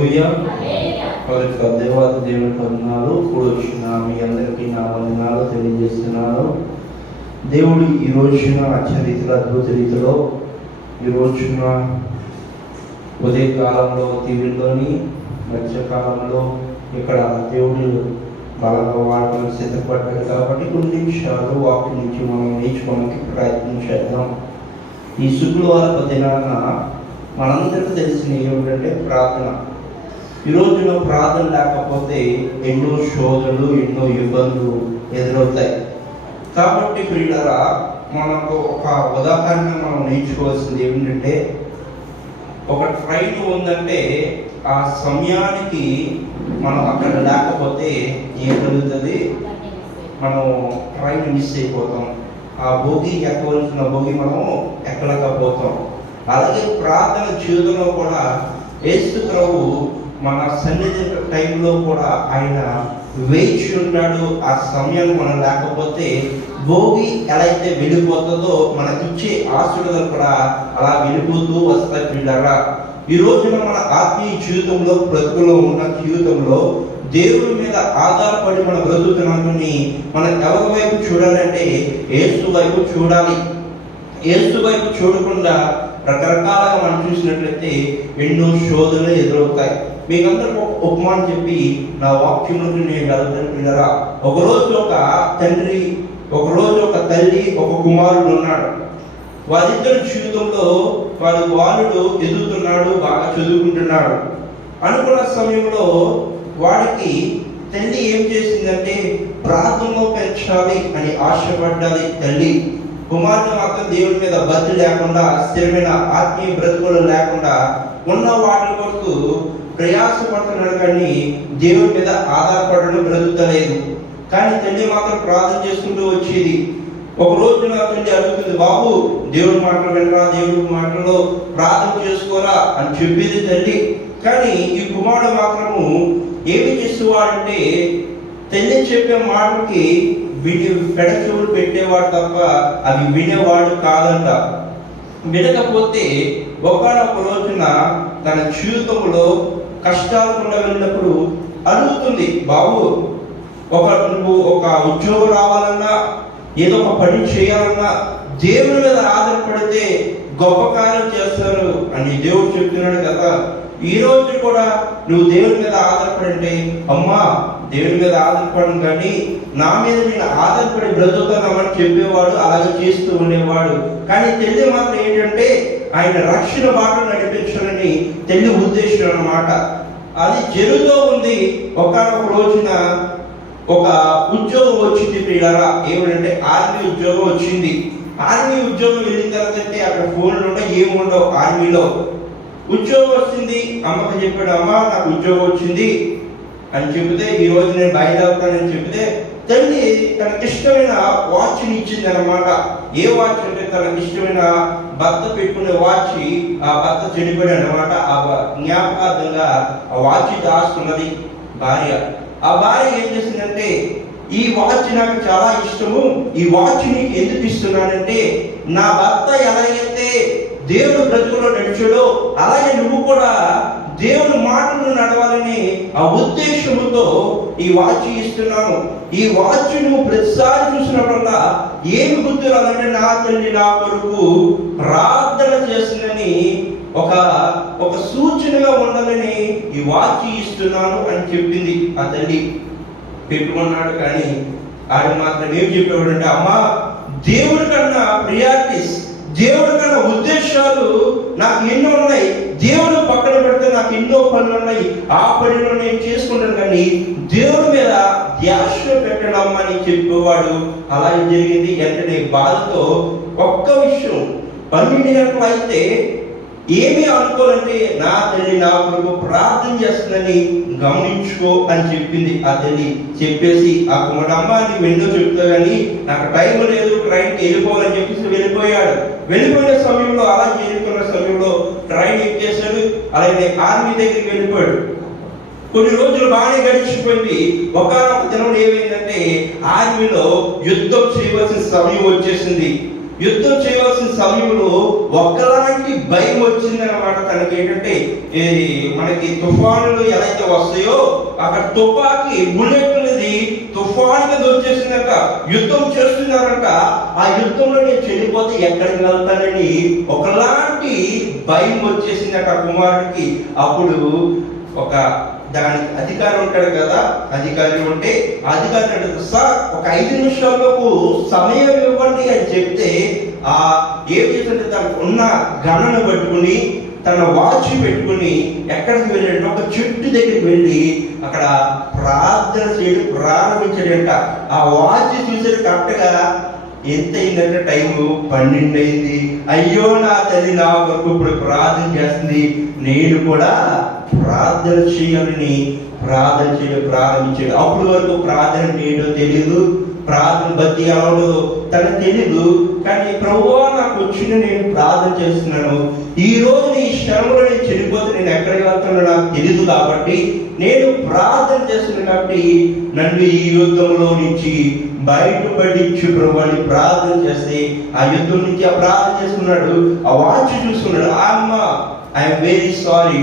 హల్లెలూయా. దేవాది దేవుని వందనాలు. ఇప్పుడు వచ్చిన మీ అందరికీ నా వందనాలు తెలియజేస్తున్నాను. దేవుడు ఈ రోజున అత్యరీతిలో అద్భుత రీతిలో ఈ రోజున ఉదయకాలంలో తీరులోని మధ్యకాలంలో ఇక్కడ దేవుడు బలంగా వాడడానికి సిద్ధపడ్డాడు. కాబట్టి కొన్ని నిమిషాలు వాక్యం నుంచి మనం నేర్చుకోవడానికి ప్రయత్నం చేద్దాం. ఈ శుక్రవారం దినాన మనందరికీ తెలిసిన ఏమిటంటే ప్రార్థన. ఈ రోజున ప్రార్థన లేకపోతే ఎన్నో శోధనలు, ఎన్నో ఇబ్బందులు ఎదురవుతాయి. కాబట్టి ప్రియులారా, మనకు ఒక ఉదాహరణ మనం నేర్చుకోవాల్సింది ఏమిటంటే, ఒక ట్రైన్ ఉందంటే ఆ సమయానికి మనం అక్కడ లేకపోతే ఏం జరుగుతుంది? మనం ట్రైన్ మిస్ అయిపోతాం. ఆ భోగి ఎక్కవలసిన భోగి మనం ఎక్కలేకపోతాం. అలాగే ప్రార్థన జీవితంలో కూడా యేసు ప్రభు మన సన్నిధి టైంలో కూడా ఆయన వేచి ఉన్నాడు. ఆ సమయాన్ని మనం లేకపోతే భోగి ఎలా అయితే వెళ్ళిపోతుందో మనకిచ్చే ఆశీర్వాదాలు కూడా అలా వెళ్ళిపోతూ వస్తాయి. పిల్లరా, ఈ రోజున మన ఆత్మీయ జీవితంలో, బ్రతుకులో ఉన్న జీవితంలో దేవుడి మీద ఆధారపడి మన బ్రతుకుతున్నని మనం ఎవరి వైపు చూడాలంటే యేసు వైపు చూడాలి. యేసు వైపు చూడకుండా రకరకాలుగా మనం చూసినట్లయితే ఎన్నో శోధనలు ఎదురవుతాయి. మీకందరికి ఒక ఉపమానం చెప్పి నా వాక్యంలోకి నేను వెళ్తాను. పిల్లరా, ఒకరోజు ఒక తండ్రి, ఒకరోజు ఒక తల్లి, ఒక కుమారుడు ఉన్నాడు. వారిద్దరి జీవితంలో వారి బాలుడు ఎదుగుతున్నాడు, బాగా చదువుకుంటున్నాడు. అనుకున్న సమయంలో వాడికి తల్లి ఏం చేసిందంటే ప్రార్థనలో పెంచాలి అని ఆశపడ్డది తల్లి. కుమారుడు మాత్రం దేవుడి మీద భక్తి లేకుండా, స్థిరమైన ఆత్మీయ బ్రతుకులు లేకుండా ఉన్న వాటి కొరకు ప్రయాసపడుతున్నాడు, కానీ దేవుడి మీద ఆధారపడడం బ్రతుకుతలేదు. కానీ తల్లి మాత్రం ప్రార్థన చేసుకుంటూ వచ్చేది. ఒక రోజు నా తల్లి అడుగుతుంది, బాబు దేవుడి మాటలు వినరా, దేవుడి మాటల్లో ప్రార్థన చేసుకోరా అని చెప్పేది తల్లి. కానీ ఈ కుమారుడు మాత్రము ఏమి చేసేవాడంటే తల్లి చెప్పే మాటకి పెడచెవులు పెట్టేవాడు తప్ప అవి వినేవాడు కాదంట. వినకపోతే ఒకనొక రోజున తన జీవితంలో కష్టాలు కూడా వెళ్ళినప్పుడు అడుగుతుంది, బాబు నువ్వు ఒక ఉద్యోగం రావాలన్నా, ఏదో ఒక పని చేయాలన్నా దేవుని మీద ఆధారపడితే గొప్ప కార్యం చేస్తారు అని దేవుడు చెప్తున్నాడు కదా. ఈ రోజు కూడా నువ్వు దేవుని మీద ఆధారపడంటే, అమ్మా దేవుని మీద ఆధారపడను, కానీ నా మీద నేను ఆధారపడి బ్రతుకుతామని చెప్పేవాడు, అలాగే చేస్తూ ఉండేవాడు. కానీ తల్లి మాత్రం ఏంటంటే ఆయన రక్షణ బాటలు నడిపించాలని తల్లి ఉద్దేశం అన్నమాట. అది జరుగుతూ ఉంది. ఒకనొక రోజున ఒక ఉద్యోగం వచ్చింది పిల్లరా. ఏమిటంటే ఆర్మీ ఉద్యోగం వచ్చింది. ఆర్మీ ఉద్యోగం వెళ్ళిన తర్వాత అక్కడ ఫోన్లు ఉండవు, ఏముండవు. ఆర్మీలో ఉద్యోగం వచ్చింది. అమ్మకి చెప్పాడు, అమ్మ నాకు ఉద్యోగం వచ్చింది అని చెబితే, ఈ రోజు నేను బయలుదేరుతానని చెబితే తల్లి తనకి ఇష్టమైన వాచ్ని ఇచ్చింది అన్నమాట. ఏ వాచ్ అంటే తనకి ఇష్టమైన భర్త పెట్టుకునే వాచ్. ఆ భర్త చనిపోయాడు అన్నమాట. ఆ జ్ఞాపకార్థంగా ఆ వాచ్ దాచుకున్నది భార్య. ఆ భార్య ఏం చేసిందంటే, ఈ వాచ్ నాకు చాలా ఇష్టము, ఈ వాచ్ నీకు ఎందుకు ఇస్తున్నానంటే నా భర్త ఎలాగైతే దేవుడు బ్రతుకులో నడిచాడో అలాగే నువ్వు కూడా దేవుని మాటలు నడవాలని ఆ ఉద్దేశముతో ఈ వాచ్ ఇస్తున్నాను. ఈ వాచ్ నువ్వు ప్రతిసారి చూసినప్పుడల్లా ఏమి గుర్తు రాదంటే నా తల్లి నా కొరకు ప్రార్థన చేస్తుందని ఒక సూచనగా ఉండాలని ఈ వాచ్ ఇస్తున్నాను అని చెప్పింది ఆ తల్లి. పెట్టుకున్నాడు. కానీ ఆయన మాత్రం ఏం చెప్పేవాడంటే, అమ్మా దేవుడి కన్నా ప్రియారిటీస్, దేవుడి కన్నా ఉద్దేశాలు నాకు ఎన్నో ఉన్నాయి. దేవుడు పక్కన పెడితే నాకు ఎన్నో పనులు ఉన్నాయి, ఆ పనిలో నేను చేసుకుంటాను, కానీ దేవుడి మీద ధ్యాస పెట్టడం అని చెప్పేవాడు. అలా జరిగింది. వెంటనే బాధతో ఒక్క విషయం, 12 గంటలు అయితే ఏమి అనుకోవాలంటే నా తల్లి నా కొరకు ప్రార్థన చేస్తుందని గమనించుకో అని చెప్పింది ఆ తల్లి. చెప్పేసి ఆ కుమారుడమ్మ నీకు ఎన్నో చెప్తా, కానీ నాకు టైం లేదు, ట్రైన్కి వెళ్ళిపోవాలని చెప్పేసి వెళ్ళిపోయాడు. వెళ్ళిపోయిన సమయంలో, అలా చేరుకున్న సమయంలో ట్రైన్ ఎక్కేసాడు. అలాగే ఆర్మీ దగ్గరికి వెళ్ళిపోయాడు. కొన్ని రోజులు బాగానే గడిచిపోయింది. ఒకనొక దినం ఏమైందంటే ఆర్మీలో యుద్ధం చేయవలసిన సమయం వచ్చేసింది. యుద్ధం చేయవలసిన సమయంలో ఒక్కలాంటి భయం వచ్చిందనమాట తనకి. ఏంటంటే మనకి తుఫానులు ఎలా అయితే వస్తాయో అక్కడ తుపాకీ బుల్లెట్ అనేది తుఫాను మీద వచ్చేసిందట. యుద్ధం చేస్తున్నారంట. ఆ యుద్ధంలో నేను చెడిపోతే ఎక్కడికి వెళ్తానని ఒకలాంటి భయం వచ్చేసిందట కుమారుడికి. అప్పుడు ఒక దానికి అధికారి ఉంటాడు కదా, అధికారి ఉంటే అధికారి అంటే సార్ ఒక 5 నిమిషాలకు సమయం ఇవ్వండి అని చెప్తే ఏం చేస్తుంటే తనకు ఉన్న గణన పట్టుకుని తన వాచ్ పెట్టుకుని ఎక్కడికి వెళ్ళాడు, ఒక చెట్టు దగ్గరికి వెళ్ళి అక్కడ ప్రార్థన చేయడం ప్రారంభించాడంట. ఆ వాచ్ చూసాడు, కరెక్ట్గా ఎంత అయిందంటే టైము 12 అయింది. అయ్యో నా తల్లి నా వరకు ఇప్పుడు ప్రార్థన చేస్తుంది, నేను కూడా ప్రార్థన చేయాలని ప్రార్థన చేయడం ప్రారంభించాడు. అప్పుడు వరకు ప్రార్థన ఏంటో తెలియదు, ప్రార్థన భక్తి ఎలా ఉండదో తనకు తెలియదు. కానీ ప్రభువా నాకు వచ్చిన నేను ప్రార్థన చేస్తున్నాను, ఈ రోజు ఈ శ్రమలో నేను చెడిపోతే నేను ఎక్కడికి వెళ్తానో నాకు తెలియదు, కాబట్టి నేను ప్రార్థన చేస్తున్నాను, కాబట్టి నన్ను ఈ యుద్ధంలో నుంచి బయటపడించు ప్రభు అని ప్రార్థన చేస్తే ఆ యుద్ధం నుంచి ఆ ప్రార్థన చేసుకున్నాడు. ఆ వాచ్ చూసుకున్నాడు. అమ్మ ఐఎమ్ వెరీ సారీ,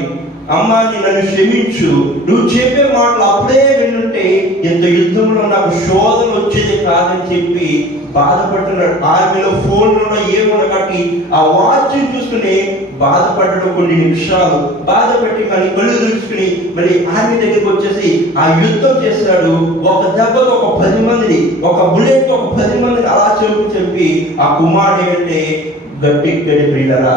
అమ్మా నన్ను క్షమించు, నువ్వు చెప్పే మాటలు అప్పుడే వింటుంటే ఇంత యుద్ధంలో నాకు శోధన వచ్చేది కాదని చెప్పి బాధపడుతున్నాడు. ఆర్మీలో ఫోన్లో ఏమున్నా కాబట్టి ఆ వాచ్ చూసుకుని బాధపడడం కొన్ని నిమిషాలు బాధపడి మళ్ళీ కళ్ళు తెలుసుకుని మళ్ళీ ఆర్మీ దగ్గరికి వచ్చేసి ఆ యుద్ధం చేస్తాడు. ఒక దెబ్బతో ఒక 10 మందిని, ఒక బుల్లెట్ ఒక 10 మందిని అలా చెప్పి ఆ కుమారుడు అంటే గట్టి ప్రియులరా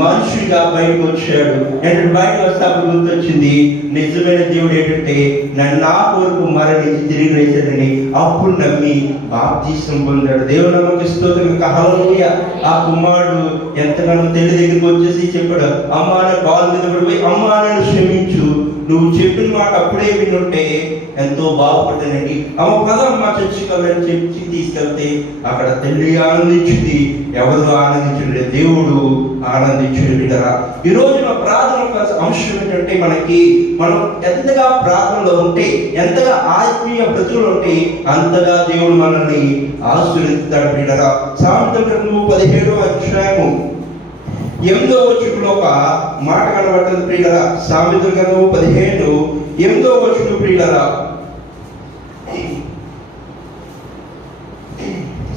మనుషుడిగా బయటకు వచ్చాడు. అంటే బయటకు వస్తే అప్పుడు గుర్తొచ్చింది నిజమైన దేవుడు ఏంటంటే నన్ను నా కొరకు మరణించి తిరిగి వేసాడని అప్పుడు నమ్మి బాప్తిసం పొందాడు. దేవుడు నమ్మకి స్తోత్రం, హల్లెలూయా. ఆ కుమారుడు ఎంతగానో తల్లి దగ్గరికి వచ్చేసి చెప్పాడు, అమ్మా నా కాలు మీద పడిపోయి అమ్మా నన్ను క్షమించు, నువ్వు చెప్పిన మాట అప్పుడే వినుంటే ఎంతో బాగుపడ్డానండి, అమ్మ పదమ్మా చర్చికలని చెప్పి తీసుకెళ్తే అక్కడ తల్లి ఆనందించింది. ఎవరు ఆనందించండి, దేవుడు ఆనందించండి. బిడ్డరా ఈ రోజు నా ప్రార్థన అంశం ఏంటంటే మనం ఎంతగా ప్రార్థనలో ఉంటే, ఎంతగా ఆత్మీయ బ్రతుకులు ఉంటే అంతగా దేవుడు మనల్ని ఆశీర్వదిస్తాడు. బిడ్డరా సామెతల గ్రంథము 17వ అధ్యాయము 8వ వచనంలో ఒక మాట కనబడుతుంది ప్రియులరా. సామెతల గ్రంథము 17:8 వచనం ప్రియులరా.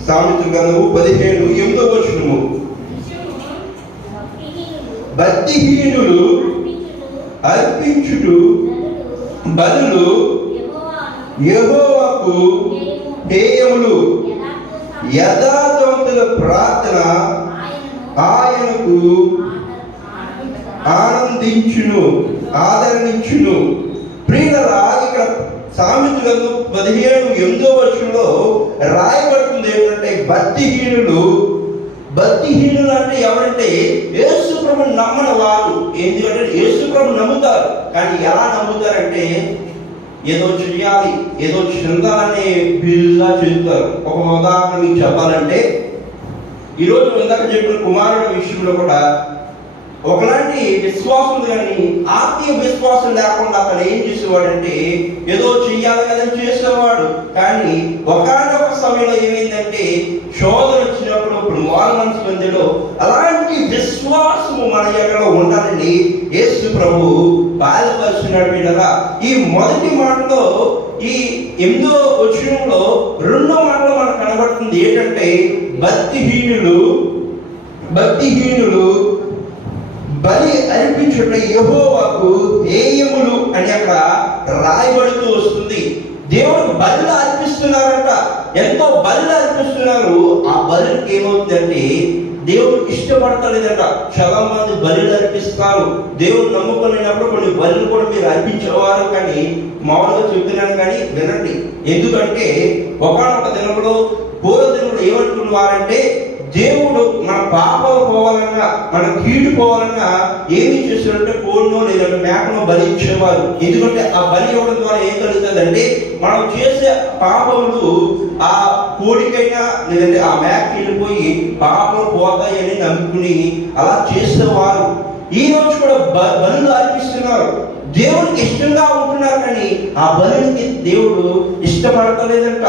సామెతల గ్రంథము 17:8 వచనము, భక్తిహీనులు అర్పించుడు బలులు యెహోవాకు హేయములు, యథార్థవంతుల ప్రార్థన ఆయనకు ఆదరించును. ప్రియులరా ఇక్కడ సామెతలు 17:8 వచనంలో రాయబడుతుంది ఏంటంటే భక్తిహీనులు అంటే ఎవరంటే యేసు ప్రభువుని నమ్మని వారు. ఎందుకంటే యేసు ప్రభువుని నమ్ముతారు, కానీ ఎలా నమ్ముతారంటే ఏదో చెయ్యాలి, ఏదో చెందాలనే బిల్లా చెప్తారు. ఒక ఉదాహరణ మీకు చెప్పాలంటే ఈరోజు ఇందాక చెప్పిన కుమారుడు విషయంలో కూడా ఒకలాంటి విశ్వాసం కానీ ఆత్మీయ విశ్వాసం లేకుండా అతను ఏం చేసేవాడంటే ఏదో చెయ్యాలి కదా చేసేవాడు. కానీ ఒకనొక సమయంలో ఏమైందంటే శోధన వచ్చినప్పుడు ఇప్పుడు మారు మనసు మందిలో అలాంటి విశ్వాసము మన ఎక్కడ ఉండాలని యేసు ప్రభు బాధపరుచున్నాడు. బిడ్డరా ఈ మొదటి మాటలో ఈ 8వ వచనంలో 2వ మాటలో మనకు కనబడుతుంది ఏంటంటే భక్తిహీనులు బలి అర్పించుట యెహోవాకు హేయములు అని అక్కడ రాయబడుతూ వస్తుంది. దేవుడు బలి అర్పిస్తున్నారంట, ఎంతో బలి అర్పిస్తున్నారు. ఆ బలికి ఏమవుతుందంటే దేవుడు ఇష్టపడతలేదంట. చాలా మంది బలి అర్పిస్తారు. దేవుడు నమ్ముకునేటప్పుడు కొన్ని బలులు కూడా మీరు అర్పించేవారు, కానీ మామూలుగా చెప్తున్నాను కానీ వినండి. ఎందుకంటే ఒకనొక దినంలో పూర్వదినంలో ఏమనుకున్నవారంటే దేవుడు మన పాపాలు పోవాలన్నా మన కీడు పోవాలన్నా ఏమి చేస్తాడంటే కోడినో లేదంటే మేకను బలి ఇచ్చేవారు. ఎందుకంటే ఆ బలి ఇవ్వడం ద్వారా ఏం కలుగుతుందంటే మనం చేసే పాపములు ఆ కోడికైనా లేదంటే ఆ మేక వెళ్ళిపోయి పాపం పోతాయని నమ్ముకుని అలా చేసేవారు. ఈ రోజు కూడా బలులు అర్పిస్తున్నారు, దేవుడికి ఇష్టంగా ఉంటున్నారు, కానీ ఆ బలికి దేవుడు ఇష్టపడతలేదంట.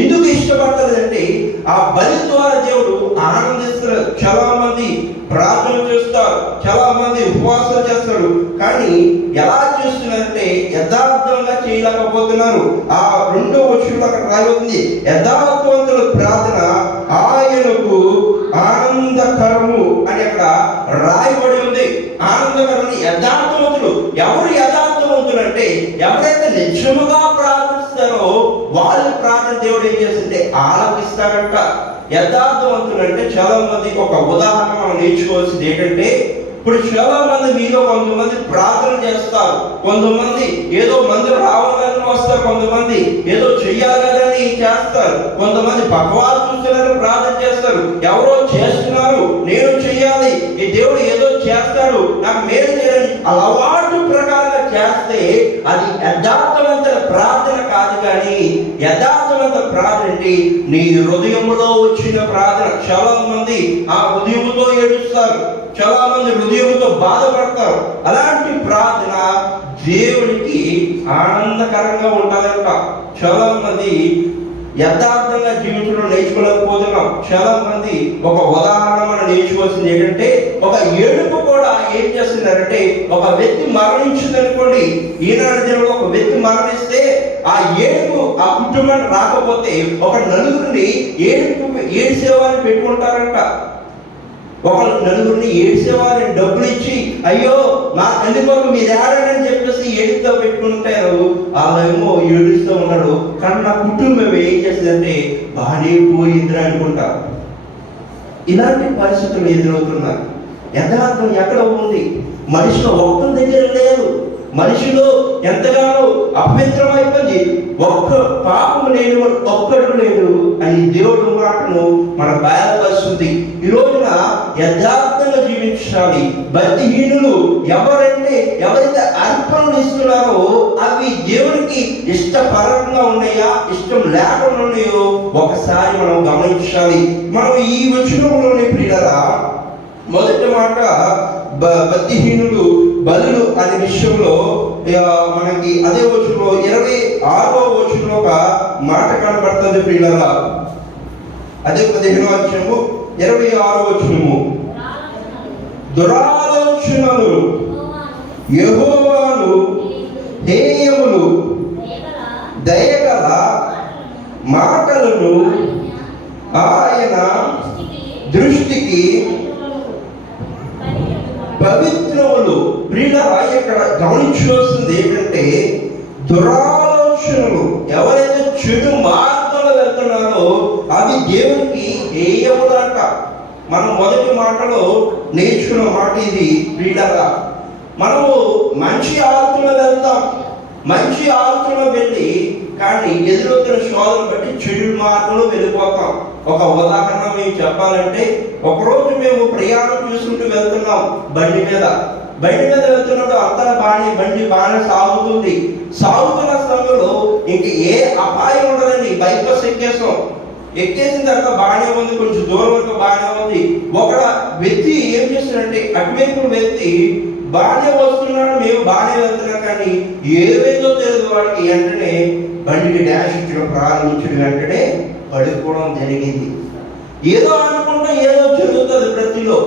ఎందుకు ఇష్టపడలేదంటే ఆ బలి ద్వారా దేవుడు ఆనందిస్తారు. చాలా మంది ప్రార్థన చేస్తారు, చాలా మంది ఉపవాసం చేస్తారు, కానీ ఎలా చేస్తున్నారంటే యథార్థంగా చేయలేకపోతున్నారు. ఆ 2వ వచనంలో అక్కడ రాయబడింది, యథార్థవంతుల ప్రార్థన ఆయనకు ఆనందకరము అని అక్కడ రాయబడి ఉంది. ఆనందకరము. యథార్థవంతులు ఎవరు? యథార్థవంతులు అంటే ఎవరైతే నిజముగా ప్రార్థిస్తారో వాళ్ళ ప్రార్థన దేవుడు ఏం చేస్తుంటే ఆలకిస్తాడంట. యథార్థవంతులు అంటే చాలా మందికి ఒక ఉదాహరణ మనం నేర్చుకోవాల్సింది ఏంటంటే, ఇప్పుడు చాలా మంది మీలో కొంతమంది ప్రార్థన చేస్తారు, కొంతమంది ఏదో మందిరం రావాలని వస్తారు, కొంతమంది ఏదో చెయ్యాలని చేస్తారు, కొంతమంది పక్కవాళ్ళు చూస్తున్నారని ప్రార్థన చేస్తారు. ఎవరో చేస్తున్నారు, నేను చెయ్యాలి, ఈ దేవుడు ఏదో చేస్తాడు, నాకు మేలు చేయాలి, అలవాటు ప్రకారంగా చేస్తే అది యథార్థవంతుల ప్రార్థన కాదు. కానీ యథార్థవంత ప్రార్థన అంటే నీ హృదయంలో వచ్చిన ప్రార్థన. చాలా మంది ఆ హృదయంతో ఏడుస్తారు, చాలా మంది హృదయంతో బాధపడతారు. అలాంటి ప్రార్థన దేవునికి ఆనందకరంగా ఉంటుందంట. చాలా మంది యథార్థంగా జీవితంలో నేర్చుకోలేకపోతున్నాం. చాలా మంది ఒక ఉదాహరణ మనం నేర్చుకోవాల్సింది ఏంటంటే, ఒక ఏడుపు కూడా ఏం చేస్తున్నారంటే, ఒక వ్యక్తి మరణించిందనుకోండి, ఈనాడు దినంలో ఒక వ్యక్తి మరణిస్తే ఆ ఏడుపు ఆ కుటుంబానికి రాకపోతే ఒక నలుగురిని ఏడ్చేవారిని పెట్టుకుంటారంట. ఒక నలుగురిని ఏడ్చేవారిని డబ్బులు ఇచ్చి, అయ్యో మా తల్లి కొరకు మీరు ఏడాడని చెప్పేసి ఏడుతో పెట్టుకుంటారు. వాళ్ళేమో ఏడుస్తూ ఉన్నాడు, కానీ నా కుటుంబం ఏం చేస్తుందంటే బాగానే పోయిందిరా అనుకుంటారు. ఇలాంటి పరిస్థితులు ఎదురవుతున్నారు. యథార్థం ఎక్కడ ఉంది? మనిషిలో ఒక్కరి దగ్గర లేదు. మనిషిలో ఎంతగానో అపవిత్రమైపోయింది. ఒక్క పాపము లేని ఒక్కడు లేదు అని దేవుడు మాటను మన బయలుపరుస్తుంది. ఈ రోజున యథార్థంగా జీవించాలి. భక్తిహీనులు ఎవరైతే అర్పణలు ఇస్తున్నారో అవి దేవునికి ఇష్టపరంగా ఉన్నాయా, ఇష్టం లేకుండా ఉన్నాయో ఒకసారి మనం గమనించాలి. మనం ఈ వచనంలోనే ప్రియులారా మొదటి మాట భక్తిహీనులు బలులు అనే విషయంలో మనకి అదే వచనంలో 26వ వచనంలో ఒక మాట కనబడుతుంది ప్రియులారా. అదే 15వ వచనము 26వ వచనము, దురాలోచనలు యెహోవాను హేయములు దయగల మాటలను ఆయన దృష్టికి పవిత్రములు. ప్రియులారా ఇక్కడ గమనించవలసింది ఏంటంటే, దురాలోచనలు ఎవరైతే చెడు మార్గంలో వెళ్తున్నారో అవి దేవునికి హేయములు అంట. మనం మొదటి మాటలో నేర్చుకున్న మాట ఇది. ప్రియులారా మనము మంచి ఆలోచన వెళ్తాం, మంచి ఆలోచన వెళ్ళి కానీ ఎదురొచ్చిన శోధన బట్టి చెడు మార్గంలో వెళ్ళిపోతాం. ఒక ఉదాహరణ మేము చెప్పాలంటే, ఒకరోజు మేము ప్రయాణం చేసుకుంటూ వెళ్తున్నాం బండి మీద వెళ్తున్నప్పుడు అంతా బండి బాగానే సాగుతున్న సమయంలో ఇంక ఏ అపాయం ఉండదండి. బైపాస్ ఎక్కేసిన తర్వాత బాగానే ఉంది, కొంచెం దూరం వరకు బాగానే ఉంది. ఒక వ్యక్తి ఏం చేస్తున్నాడంటే అటువైపు వ్యక్తి బాగానే వస్తున్నాడు, మేము బాగానే వెళ్తున్నాం, కానీ ఏవేదో తెలియదు వాడికి. వెంటనే బండికి డాష్ ఇచ్చడం ప్రారంభించడం, వెంటనే పడిపోవడం జరిగింది. ఏదో అనుకుంటా ఏదో జరుగుతుంది ప్రతిలో.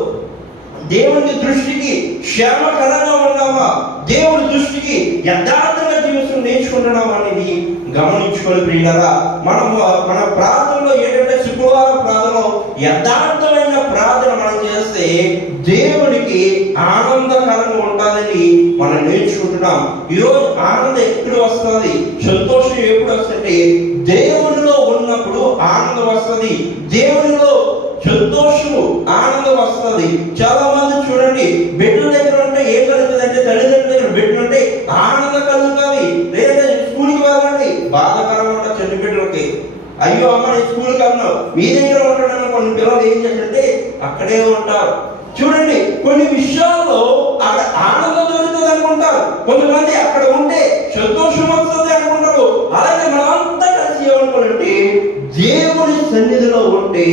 దేవుని దృష్టికి క్షేమకరంగా ఉన్నామా, దేవుని దృష్టికి యథార్థంగా జీవితం నేర్చుకుంటున్నాం అనేది గమనించుకొని ప్రియులారా, మన ప్రార్థనలో ఏంటంటే శుక్రవారం ప్రార్థనలో యథార్థమైన ప్రార్థన మనం చేస్తే దేవునికి ఆనందకరంగా ఉంటుందని మనం నేర్చుకుంటున్నాం. ఈరోజు ఆనందం ఎప్పుడు వస్తుంది, సంతోషం ఎప్పుడు వస్తుంటే దేవునిలో ఉన్నప్పుడు ఆనందం వస్తుంది, దేవునిలో సంతోషము ఆనందం వస్తుంది. చాలా మంది చూడండి, బిడ్డల దగ్గర ఉంటే ఏం కలుగుతుంది అంటే, తల్లిదండ్రుల దగ్గర బిడ్డలు ఉంటే ఆనందం కలుగుతుంది. లేదంటే స్కూల్కి వెళ్ళండి, బాధాకరం ఉంటా చిన్న బిడ్డలకి. అయ్యో అమ్మ నేను స్కూల్కి అన్నావు, మీ దగ్గర ఉంటాడని కొన్ని పిల్లలు ఏం చేస్తారంటే అక్కడే ఉంటారు. చూడండి, కొన్ని విషయాల్లో అక్కడ ఆనందం దొరుకుతుంది అనుకుంటారు, కొంతమంది అక్కడ ఉంటే సంతోషం వస్తుంది అనుకుంటారు. అలాగే మనంతా కలిసి ఏమనుకోనంటే దేవుని సన్నిధిలో ఉంటే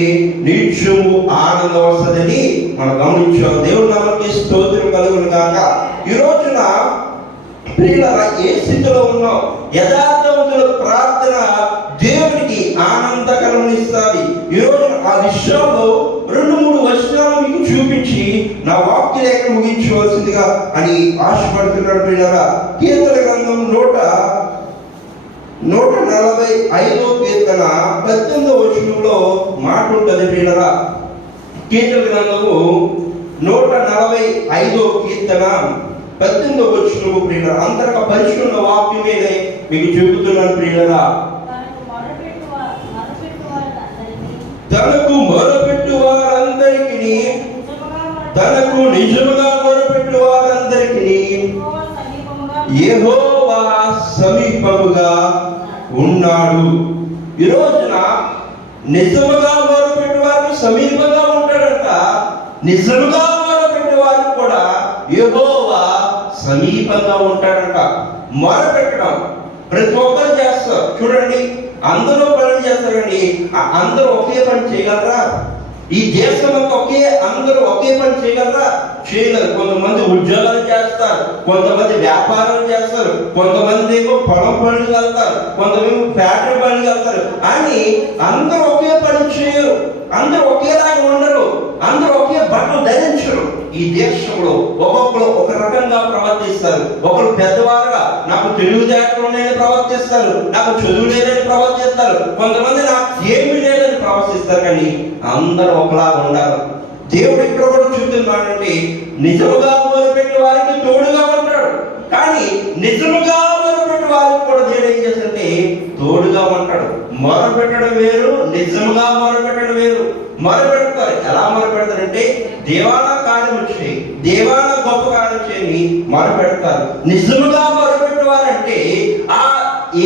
నిత్యము ఆనందం వస్తుందని మనం గమనించాం. దేవుని నామమునకు స్తోత్రం కలుగును గాక. ఈ రోజున ప్రియులారా ఏ స్థితిలో ఉన్నాం? యథార్థవంతుల ప్రార్థన దేవునికి ఆనందకరమనిస్తుంది. ఈరోజు ఆ విషయంలో 2-3 వచనాలు మీకు చూపించి నా వాక్య లేఖ ముగించవలసిందిగా అని ఆశపడుతున్నాడు ప్రియులారా. కీర్తన గ్రంథం 145 కీర్తన 18వ వచనంలో మాట ఉంటుంది ప్రియులారా. కీర్తన గ్రంథము 145 కీర్తన 18వ వచనము ప్రియులారా. అంతగా పరిశుద్ధ వాక్యమే మీకు చూపుతున్నాను ప్రియులారా. తనకు మొరపెట్టు వారందరికీ, తనకు నిజముగా మొరపెట్టు వారందరికీ యెహోవా సమీపముగా ఉన్నాడు. ఈ రోజున నిజముగా మొరపెట్టు వారు సమీపంగా ఉంటాడంట. నిజముగా మొరపెట్టు వారు కూడా యెహోవా సమీపంగా ఉంటాడంట. మొరపెట్టడం ప్రతి ఒక్కరు చేస్తారు. చూడండి, అందరూ పనులు చేస్తారండి. అందరూ ఒకే పని చేయగలరా? ఈ దేశంలో అందరూ ఒకే పని చేయగలరా? చేయలేరు. కొంతమంది ఉద్యోగాలు చేస్తారు, కొంతమంది వ్యాపారాలు చేస్తారు, కొంతమంది ఏమో పొలం పనులు వెళ్తారు, కొంతమంది ఫ్యాక్టరీ పనులు వెళ్తారు. అని అందరూ ఒకే పని చేయరు, అందరూ ఒకేలాగా ఉండరు, అందరూ ఒకే బట్టలు ధరించరు. ఈ దేశంలో ఒక్కొక్కరు ఒక రకంగా ప్రవర్తిస్తారు. ఒకరు పెద్దవారుగా నాకు తెలివితేటలు ఉన్నాయని ప్రవర్తిస్తారు, నాకు చదువు లేదని ప్రవర్తిస్తారు, కొంతమంది నాకు ఏమీ లేదని ప్రవర్తిస్తారు. కానీ అందరూ ఒకలాగా ఉండాలి. దేవుడు ఇక్కడ కూడా చూస్తున్నాడంటే నిజముగా మొదలుపెట్టే వారికి తోడుగా ఉంటాడు. కానీ నిజముగా మొదలుపెట్టే వారికి కూడా దేవుడు ఏం చేస్తుంటే తోడుగా ఉంటాడు. మొదలుపెట్టడం వేరు, నిజముగా మొదలుపెట్టడం వేరు. మొదలుపెడతారు. ఎలా మొదలుపెడతారంటే దేవాల కార్యం చేయి, దేవాల గొప్ప కార్యం చేయని మొదలుపెడతారు. నిజముగా మొదలుపెట్టేవారంటే ఆ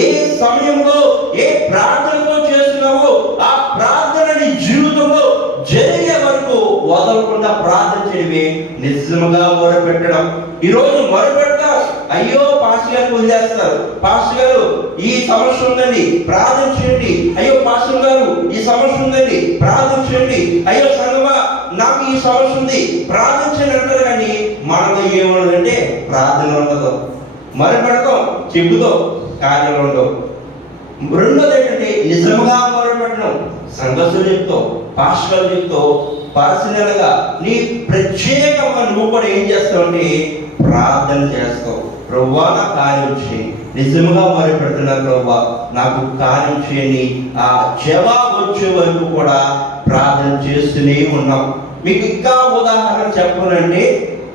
ఏ సమయంలో ఏ ప్రార్థనతో చేస్తున్నావో ఆ ప్రార్థన నీ జీవితంలో జరిగే వరకు వదలకుండా ప్రార్థన చేయడమే నిజముగా మొరపెట్టడం. ఈరోజు మొరపెడతారు, అయ్యో పాస్టర్ గారు వదిలేస్తారు, పాస్టర్ గారు ఈ సమస్య ఉందండి ప్రార్థన చేయండి, అయ్యో పాస్టర్ గారు ఈ సమస్య ఉందండి ప్రార్థన చేయండి, అయ్యో సంగమా నాకు ఈ సమస్య ఉంది ప్రార్థన చేయండి అంటారు. కానీ మనలో ఏమున్నదంటే ప్రార్థన ఉండదు, మొరపెడతాం చెబుతో కార్యాలు ఉండవు. రెండోది ఏంటంటే నిజముగా మొరపెట్టడం. సంఘస్థులు చెప్తావు, పాస్టర్లు చెప్తావు, పర్సనల్ గా నీ ప్రత్యేకంగా నువ్వు కూడా ఏం చేస్తావు అంటే ప్రార్థన చేస్తావు. ప్రభువా నా కార్యం చేయండి, నిజముగా మొరపెడుతున్నారు ప్రభువా నాకు కార్యం చేయండి. ఆ జవాబు వచ్చే వరకు కూడా ప్రార్థన చేస్తూనే ఉన్నాం. మీకు ఇంకా ఉదాహరణ చెప్పాలంటే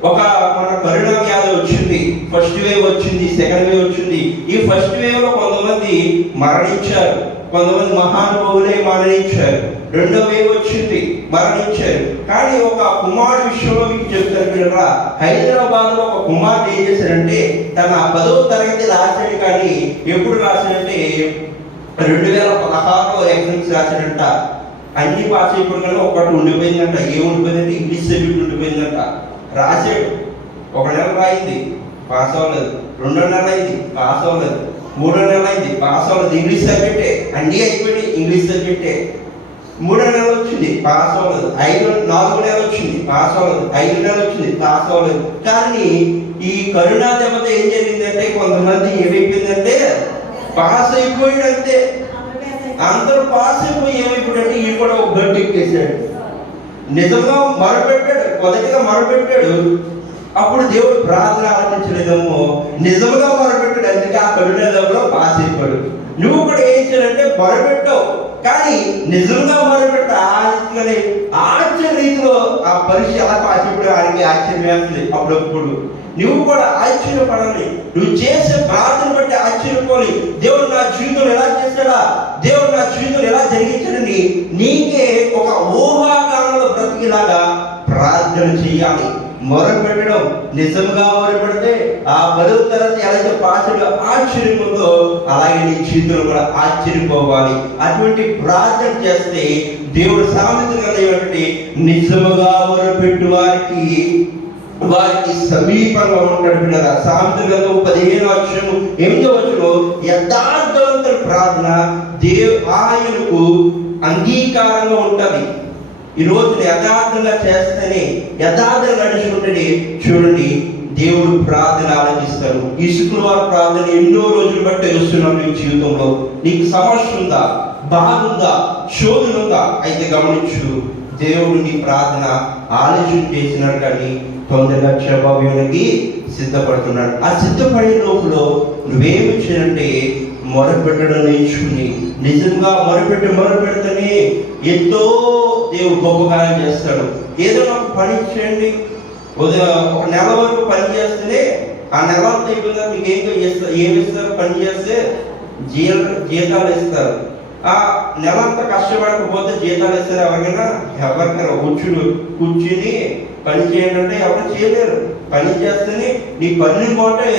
మన కరోనా వ్యాధి వచ్చింది, ఫస్ట్ వేవ్ వచ్చింది, సెకండ్ వేవ్ వచ్చింది. ఈ ఫస్ట్ వేవ్ లో కొంతమంది మరణించారు, కొంతమంది మహానుభావులే మరణించారు. రెండో వేవ్ వచ్చింది, మరణించారు. కానీ ఒక కుమారుడు విషయంలో మీకు చెప్తారు కదా, హైదరాబాద్ లో ఒక కుమారుడు ఏం చేశారంటే తన 10వ తరగతి రాశాడు. కానీ ఎప్పుడు రాశాడంటే 2016లో ఎగ్జామ్స్ రాశాడంట. అన్ని పాస్ అయిపోయిన ఒకటి ఉండిపోయిందంట. ఏం ఉండిపోయిందంటే ఇంగ్లీష్ సబ్జెక్ట్ ఉండిపోయిందంట. రాశాడు, 1 నెల రాయింది, పాస్ అవ్వలేదు. 2వ నెల అయింది, పాస్ అవ్వలేదు. 3వ నెల అయింది, పాస్ అవ్వలేదు. ఇంగ్లీష్ సబ్జెక్టే, అన్నీ అయిపోయినాయి, ఇంగ్లీష్ సబ్జెక్టే. 3వ నెల వచ్చింది, పాస్ అవ్వలేదు. 4వ నెల వచ్చింది, పాస్ అవ్వలేదు. 5వ నెల వచ్చింది, పాస్ అవ్వలేదు. కానీ ఈ కరోనా దెబ్బతో ఏం జరిగిందంటే కొంతమంది ఏమైపోయిందంటే పాస్ అయిపోయాడంతే. అందరూ పాస్ అయిపోయి ఏమైపోయాడంటే ఈ కూడా ఒక గడ్డి ఎక్కేసాడు. నిజంగా మొరపెట్టాడు, మొదటిగా మొరపెట్టాడు, అప్పుడు దేవుడు ప్రార్థన ఆలకించలేదేమో, నిజంగా మొరపెట్టాడు, అందుకే ఆ కరుణ దెబ్బలో పాస్ అయిపోయాడు. నువ్వు కూడా ఏం చేయాలంటే మొరపెట్టావు, కానీ నిజంగా మొరపెట్ట ఆశ్చర్య రీతిలో ఆ పరీక్ష ఎలా పాస్ అయిపోయి ఆయనకి ఆశ్చర్యం వేస్తుంది. అప్పుడప్పుడు నువ్వు కూడా ఆశ్చర్యపడాలి. నువ్వు చేసే ప్రార్థన బట్టి ఆశ్చర్యపోయి దేవుడు నా జీవితం ఎలా చేశాడా, దేవుడు నా జీవితం ఎలా జరిగించాడని నీకే ఒక ఊహాగానంలో బ్రతికిలాగా ప్రార్థన చేయాలి. మొరపెట్టడం, నిజంగా మొరపెడితే ఆ 10వ తరగతి ఎలాగైతే పాసుగా ఆశ్చర్యం ఉందో అలాగే నీ జీవితంలో కూడా ఆశ్చర్యపోవాలి. అటువంటి ప్రార్థన చేస్తే దేవుడు సామెతగా ఏమంటే నిజముగా మొరపెట్టు వారికి సమీపంగా ఉంటాడు పిల్లరా. సామెతల 15:8 యథార్థవంతుల ప్రార్థన ఆయనకు అంగీకారంగా ఉంటుంది. ఈ రోజు యథార్థంగా చేస్తేనే, యథార్థంగా నడుచుకుంటేనే చూడండి దేవుడు ప్రార్థన ఆలకిస్తారు. ఈ శుక్రవారం ప్రార్థన ఎన్నో రోజులు బట్టి వస్తున్నాం. నీ జీవితంలో నీకు సమస్య ఉందా, బాగుందా, శోధనుందా? అయితే గమనించు, దేవుడు నీ ప్రార్థన ఆలస్యం చేసినాడు కానీ తొందరగా క్షమాపణకి సిద్ధపడుతున్నాడు. ఆ సిద్ధపడే లోపల నువ్వేమి చేయాలంటే మొరపెట్టడం నేర్చుకుని, నిజంగా మొరపెడితేనే ఎంతో దేవుడు గొప్ప కార్యం చేస్తాడు. ఏదైనా ఒక పని చేయండి, ఒక నెల వరకు పని చేస్తేనే ఆ నెల అంతా అయిపోయిందా మీకు ఏమి ఇస్తారు? పని చేస్తే జీతాలు ఇస్తారు. ఆ నెల అంతా కష్టపడకపోతే జీతాలు ఇస్తారు ఎవరికైనా? ఎవరికైనా కూర్చుని పని చేయండి అంటే ఎవరు చేయలేరు. పని చేస్తేనే నీ పని బాగుంటే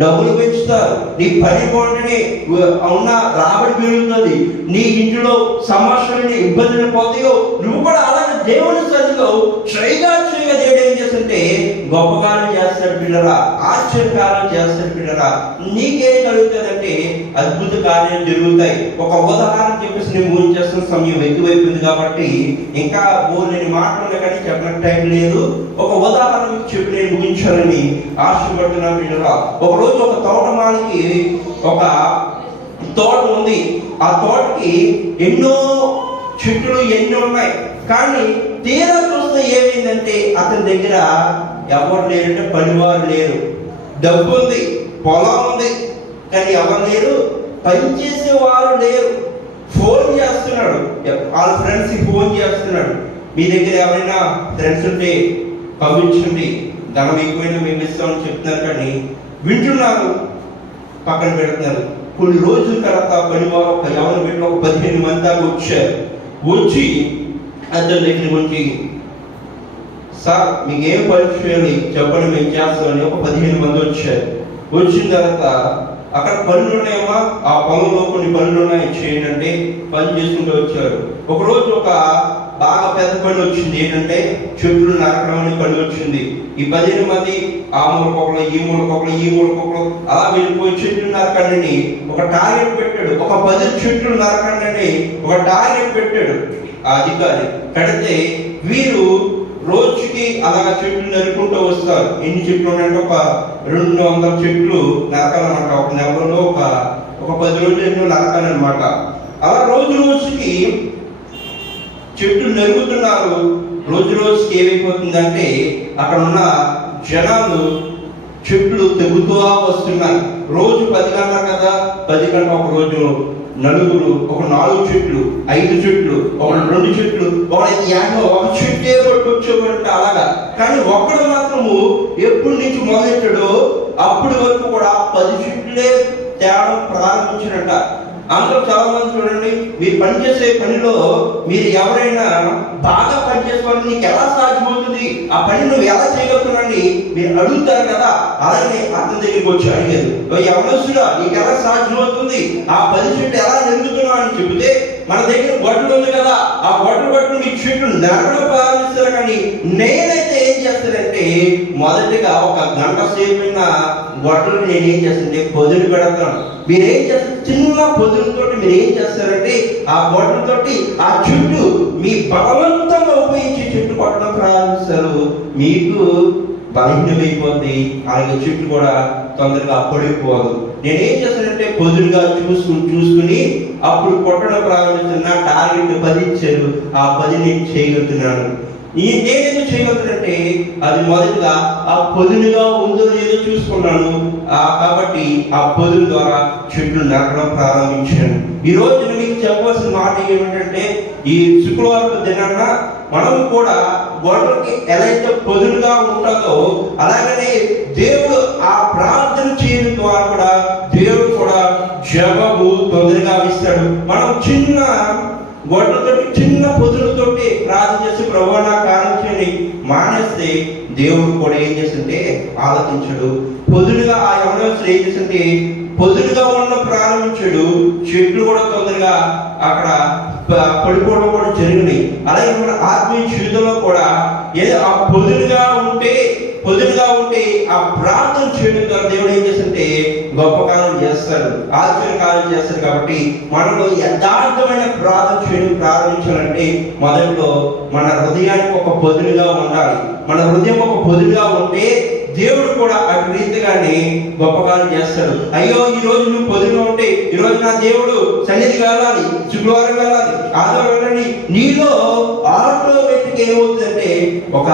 డబ్బులు పెంచుతారు, నీ పని బాగుంటేనే ఉన్న రాబడి పెరుగుతుంది, నీ ఇంట్లో సమస్యలని ఇబ్బందులు పోతాయో. నువ్వు కూడా అలాగే దేవుని సన్నిధిలో చేయగా దేవుడు ఏం చేస్తుంటే గొప్పకారం చేస్తాడు పిల్లరా, ఆశ్చర్యకారం చేస్తాడు పిల్లరా. నీకేం కలుగుతుందంటే అద్భుత కార్యాలు జరుగుతాయి. ఒక ఉదాహరణ చెప్పేసి నేను ముగించేస్తున్న సమయం ఎక్కువైపోయింది కాబట్టి ఇంకా నేను మాట్లాడిన కానీ చెప్పడానికి టైం లేదు. ఒక ఉదాహరణ మీకు చెప్పి నేను ముగించాలని ఆశపడుతున్నా పిల్లరా. ఒకరోజు ఒక తోటమాలికి ఒక తోట ఉంది. ఆ తోటకి ఎన్నో చెట్లు ఎన్ని ఉన్నాయి, కానీ తీరా చూస్తే ఏమైందంటే అతని దగ్గర ఎవరు లేరంటే పనివారు లేరు. డబ్బు ఉంది, పొలం ఉంది, కానీ ఎవరు లేరు, పనిచేసేవారు లేరు. ఫోన్ చేస్తున్నాడు, వాళ్ళ ఫ్రెండ్స్కి ఫోన్ చేస్తున్నాడు, మీ దగ్గర ఎవరైనా ఫ్రెండ్స్ ఉంటే పంపించండి, ధనం ఎక్కువైనా మేము ఇస్తామని చెప్తున్నారు. కానీ వింటున్నారు, పక్కన పెడుతున్నారు. కొన్ని రోజుల తర్వాత పనివారు ఎవరు పెట్టి ఒక 15 మంది దాకా వచ్చారు. వచ్చి అతని దగ్గర వచ్చి, సార్ మీకు ఏం పని చేయాలి చెప్పండి, మేము చేస్తామని ఒక 15 మంది వచ్చారు. వచ్చిన తర్వాత అక్కడ పనులు ఉన్నాయమ్మా, ఆ పొలంలో కొన్ని పనులు ఉన్నాయి చేయండి అంటే పని చేసుకుంటూ వచ్చారు. ఒకరోజు ఒక బాగా పెద్ద పని వచ్చింది. ఏంటంటే చెట్లు నరకడం అనే పని వచ్చింది. ఈ 15 మంది ఆ మూలకొకరు, ఈ మూలకొకరు, ఈ మూలకొకరు అలా వెళ్ళిపోయి చెట్లు నరకండి ఒక టార్గెట్ పెట్టాడు. ఒక 10 చెట్లు నరకండి ఒక టార్గెట్ పెట్టాడు ఆ అధికారి. కడితే వీరు రోజుకి అలాగా చెట్లు నరుకుంటూ వస్తారు. ఎన్ని చెట్లు ఉన్నాయంటే ఒక 200 చెట్లు నరకాలన్నమాట. ఒక నెలలో ఒక 10 రోజులు ఎన్నో నరకాలన్నమాట. అలా రోజుకి చెట్లు నరుగుతున్నారు. రోజుకి ఏమైపోతుందంటే అక్కడ ఉన్న జనాలు చెట్లు తెగుతూ వస్తున్నాయి. రోజు 10 గంటల కదా, 10 గంటల ఒక రోజు నలుగురు, ఒక 4 చెట్లు, 5 చెట్లు, ఒక 2 చెట్లు, ఒక చెట్టే పట్టుకొచ్చేవారంటే అలాగా. కానీ ఒక్కడు మాత్రము ఎప్పటి నుంచి మొదలెట్టాడో అప్పటి వరకు కూడా 10 చెట్లే తేడం ప్రారంభించినట్ట. అందరూ చాలా మంది చూడండి, మీరు పనిచేసే పనిలో మీరు ఎవరైనా బాగా పనిచేసుకోవాలి, నీకు ఎలా సాధ్యమవుతుంది, ఆ పని నువ్వు ఎలా చేయగలుగుతున్నాని మీరు అడుగుతారు కదా. అలాగే అతని దగ్గరికి వచ్చి అడిగారు, ఎవరొస్తున్నా నీకు ఎలా సాధ్యమవుతుంది, ఆ 10 చెట్లు ఎలా నెరుగుతున్నావు అని చెబితే, మన దగ్గర గొడ్డలు ఉంది కదా, ఆ గొడ్డలు మీ చెట్లు నరకడం ప్రారంభిస్తారు. కానీ నేనైతే ఏం చేస్తానంటే మొదటిగా ఒక గంట సేపైన గొడ్డలు నేనేం చేస్తానంటే పొదులు పెడతాను. మీరేం చేస్తారు, చిన్న పొదులతో మీరు ఏం చేస్తారంటే ఆ గొడ్డలతోటి ఆ చెట్టు మీ బలవంతంగా ఉపయోగించి చెట్టు కొట్టడం ప్రారంభిస్తారు. మీకు బలహీనమైపోద్ది, అలాగే చెట్టు కూడా తొందరగా పడిపోదు. నేనేం చేస్తానంటే పొదులుగా చూసుకుని అప్పుడు కొట్టడం ప్రారంభిస్తాను. నా టార్గెట్ 10 ఇచ్చారు, ఆ 10 నేను చేయగలుగుతున్నాను. నేనేదో చేయగలుగుతానంటే అది మొదటిగా ఆ పొదులుగా ఉందో లేదో చూసుకున్నాను. కాబట్టి ఆ పొదుల ద్వారా చెట్లు నరకడం ప్రారంభించాను. ఈ రోజు మీకు చెప్పవలసిన మాట ఏమిటంటే, ఈ శుక్రవారం దినాన మనం కూడా గొడవకి ఎలా అయితే పొదులుగా ఉంటుందో అలాగనే దేవుడు ఆ ప్రార్థన చేయడం ద్వారా కూడా దేవుడు కూడా జవాబు తొందరగా ఇస్తాడు. మనం చిన్న గొడ్డలతోటి, చిన్న పొదులతోటి ప్రార్థన చేసి ప్రభువా నా కార్యం చేయని మానేస్తే దేవుడు కూడా ఏం చేస్తుంటే ఆలోచించడు. పొదులుగా ఆ యవనస్తుడు ఏం చేస్తుంటే పొదులుగా ఉన్న ప్రారంభించాడు. చెట్లు కూడా తొందరగా అక్కడ పడిపోవడం కూడా జరిగినాయి. అలాగే మన ఆత్మీయ జీవితంలో కూడా ఏదో ఆ పొదులుగా ఉంటే ఆ ప్రార్థన చేయడం ద్వారా దేవుడు ఏం చేస్తుంటే గొప్ప కార్యం చేస్తాడు, ఆశ్చర్యకార్యం చేస్తాడు. కాబట్టి మనలో యథార్థమైన ప్రార్థన చేయడం ప్రారంభించాలంటే మొదట్లో మన హృదయానికి ఒక పొదులుగా ఉండాలి. మన హృదయం ఒక పొదులుగా ఉంటే దేవుడు కూడా అటు రీతిగానే గొప్పగా చేస్తాడు. అయ్యో ఈ రోజు నువ్వు పొద్దున ఉంటే ఈ రోజు నా దేవుడు సన్నిధికి వెళ్ళాలి, శుక్రవారం వెళ్ళాలి, ఆదివారం వెళ్ళాలి, నీలో ఆటోమేటిక్ ఏమవుతుందంటే ఒక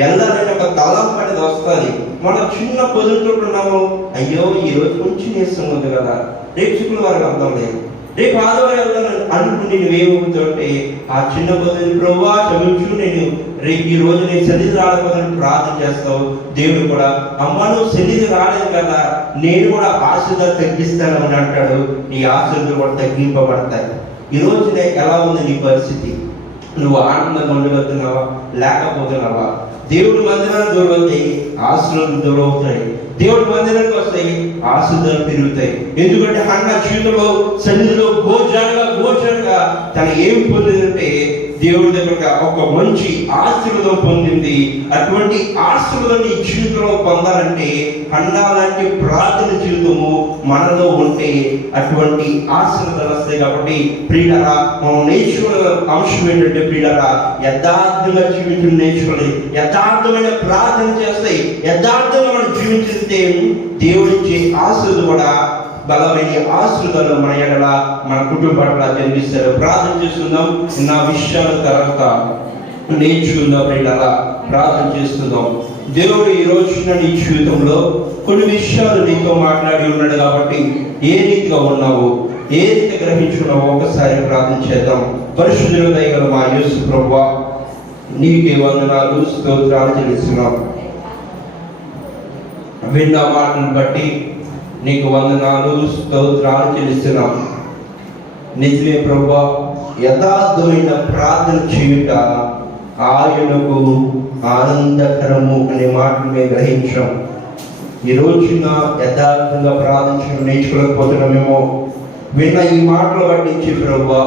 వెళ్ళాలని ఒక తలంపు అనేది వస్తుంది. మనం చిన్న పొద్దుంటున్నాము, అయ్యో ఈ రోజు కొంచెం నీరసం ఉంది కదా, రేపు శుక్రవారం వెళ్దాం లేదు, రేపు ఆదివారం వెళ్దాం అనుకుని నువ్వేమవుతుంటే ఆ చిన్న పొద్దుని ప్రభువా క్షమించు, నేను రేపు ఈ రోజు నేను సన్నిధి రాలేకపోదని ప్రార్థన చేస్తావు. దేవుడు కూడా అమ్మ నువ్వు సన్నిధి రాలేదు కదా, నేను కూడా ఆశీర్వాదాలు తగ్గిస్తాను అని అంటాడు. నీ ఆశీర్వాదాలు కూడా తగ్గింపబడతాయి. ఈ రోజు ఎలా ఉంది నీ పరిస్థితి? నువ్వు ఆనందంగా ఉండగలుగుతున్నావా లేకపోతున్నావా? దేవుడి మందిరానికి దూరం అవుతాయి, ఆశీర్వాదాలు దూరం అవుతాయి. దేవుడి మందిరానికి వస్తాయి, ఆశీర్వాదాలు పెరుగుతాయి. ఎందుకంటే హన్నా జీవితంలో సన్నిధిలో గోచరంగా తన ఏం పొందిందంటే దేవుడి దగ్గర ఒక మంచి ఆశీర్వాదం పొందింది. అటువంటి ఆశీర్వాదం నీ జీవితంలో పొందాలంటే హన్నా లాంటి ప్రార్థన జీవితము మనలో ఉంటే అటువంటి ఆశీర్వాదాలు వస్తాయి. కాబట్టి ప్రియులారా, మనం నేర్చుకున్న అంశం ఏంటంటే ప్రియులారా, యథార్థంగా జీవితం నేర్చుకోవాలి, యథార్థమైన ప్రార్థన చేస్తాయి, యథార్థంగా మనం జీవించితే దేవుడిచ్చే ఆశీర్వాదం కూడా బలమైన ఆశీర్వాదాలు మన ఎడల మన కుటుంబం పట్ల జరిగిస్తారు. ప్రార్థన చేస్తున్నాం, నా విషయాల తర్వాత నేర్చుకుందాం. ప్రియులారా, ప్రార్థన చేస్తున్నాం. దేవుడు ఈ రోజున నీ జీవితంలో కొన్ని విషయాలు నీతో మాట్లాడి ఉన్నాడు కాబట్టి ఏ రీతిగా ఉన్నావు, ఏ రీతి గ్రహించున్నావో ఒకసారి ప్రార్థన చేద్దాం. పరిశుద్ధుల దయగల మా యేసు ప్రభువా, నీకే వందనాలు, స్తోత్రాలు చెల్లిస్తున్నాం. విన్న మాటను బట్టి నీకు వందనాలు, స్తోత్రాలు చెల్లిస్తున్నాం. నిజమే ప్రభువా, యథార్థమైన ప్రార్థన చేయుట ఆయనకు ఆనందకరము అనే మాటను మేము గ్రహించాం. ఈ రోజున యథార్థంగా ప్రార్థించడం నేర్చుకోలేకపోతున్నామేమో. విన్న ఈ మాటలు పట్టించి ప్రభువా,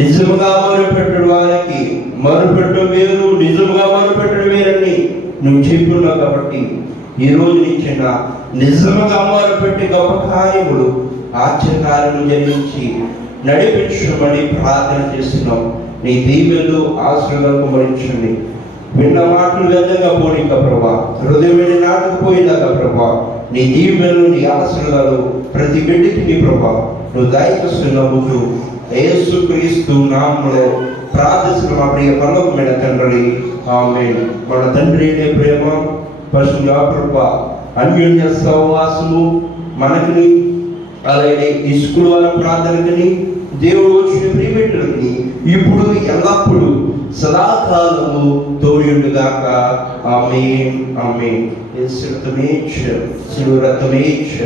నిజముగా మొరుపెట్టడం వారికి మొరుపెట్టడం వేరు, నిజముగా మొరుపెట్టడం వేరని నువ్వు చెప్పున్నావు. కాబట్టి ఈ రోజు నుంచి నిజముగా మొరుపెట్టి గొప్ప కార్యములు, ఆశ్చర్యకార్యములు జరిగించి నడిపించమని ప్రార్థన చేస్తున్నాం. నీ దీవెనలు ఆశీర్వాదాలు కుమరించండి. విన్న మాటలు వ్యర్థంగా పోనిక ప్రభా, హృదయమైన నాటుకుపోయినాక ప్రభా, నీ దీవెనలు, నీ ఆశీర్వాదాలు ప్రతి బిడ్డకి నీ ప్రభా నువ్వు దయచేస్తున్నావు. యేసుక్రీస్తు నామములో ప్రార్థిస్తున్న మా ప్రియ పరలోకమైన తండ్రి, ఆమేన్. మన తండ్రి ప్రేమ, పరిశుద్ధ కృప, అన్యోన్య సహవాసము మనకి, అలాగే ఈ స్కూల్ వాళ్ళ ప్రార్థనకి, దేవుడు వచ్చిన ప్రియమిత్రులకి ఇప్పుడు ఎల్లప్పుడూ సదాకాలము తోడుగాక. ఆమేన్, ఆమేన్. యేసు రక్తమేచ్ఛ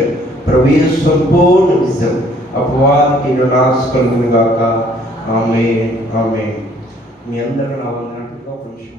ప్రభువు సంపూర్ణ విజయం అపవాదికి నాశకలుగాక. ఆమేన్, ఆమేన్. మీ అందరూ నా వందనాలు కొంచెం